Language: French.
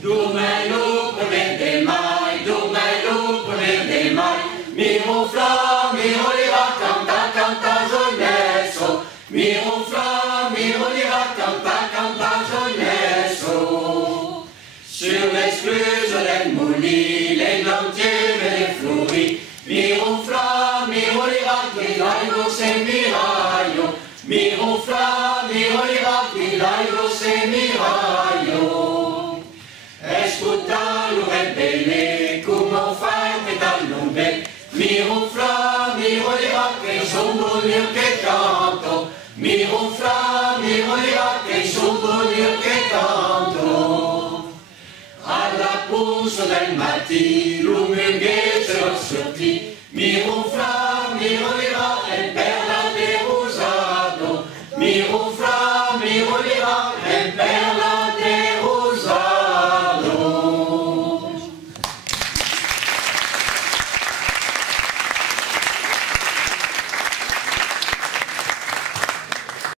Domelo prevede mai, domelo prevede mai, mi ronfla, mi rolira, canta, canta, jeunesse. Mi ronfla, mi rolira, canta, canta, jeunesse. Sur l'excluse del Mouli, les glantiers et les fleuris, mi ronfla, mi rolira, qui l'aigo se miraglio. Mi ronfla, mi rolira, qui l'aigo se miraglio. Escuta lo rebelle, come fai per l'ombre. Mi ronfla, mi rolira, che son bonheur che canto. Mi ronfla, mi rolira, che son bonheur che canto. Alla pousse del mattino, l'umughe